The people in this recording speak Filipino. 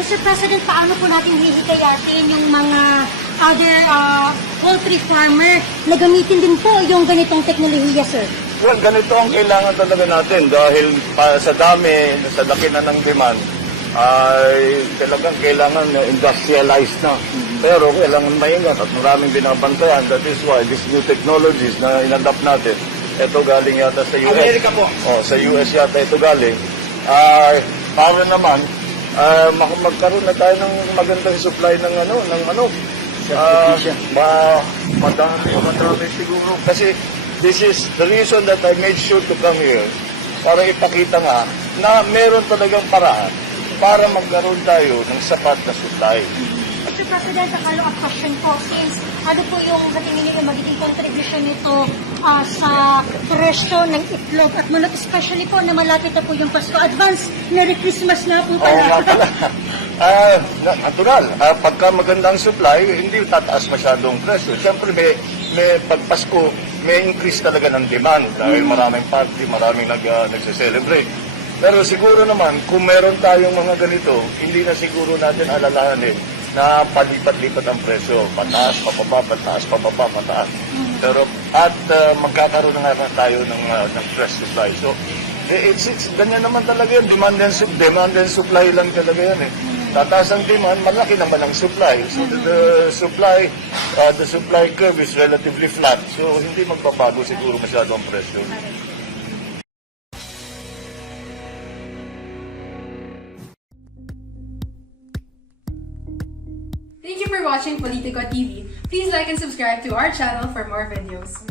Mr. President, paano po natin hihikayatin yung mga other poultry farmer na gamitin din po yung ganitong teknolohiya, sir? Well, ganito ang kailangan talaga natin dahil sa dami, sa laki na ng demand, ay talagang kailangan industrialized na. Pero kailangan maingat at maraming binabantayan. That is why these new technologies na in-adapt natin, ito galing yata sa US. Amerika po. Sa US yata ito galing. Para naman, magkaroon na tayo ng magandang supply ng manok. Madami siguro. Kasi this is the reason that I made sure to come here para ipakita nga na meron talagang paraan para magkaroon tayo ng sapat na supply. Mr. President, a follow-up question po, since ano po yung katingin niyo magiging contribution nito sa presyo ng itlog at manok, especially po na malapit na po yung Pasko. Advance, Merry Christmas na po Oo nga pala. pala. Natural. Pagka magandang supply, hindi tataas masyadong presyo. Siyempre, may pagpasko, may increase talaga ng demand dahil maraming party, maraming nagse-celebrate. Pero siguro naman, kung meron tayong mga ganito, hindi na siguro natin alalahanin na palipat-lipat ang presyo. Pataas, pababa, pataas, pababa, pataas. Pero, magkakaroon na nga tayo ng fresh supply. So, it's ganyan naman talaga yun. Demand and supply lang talaga yan eh. Tataas ang demand, malaki naman ang supply. So, the supply curve is relatively flat. So, hindi magpapago siguro masyado ang presyo. Thank you for watching Politico TV. Please like and subscribe to our channel for more videos.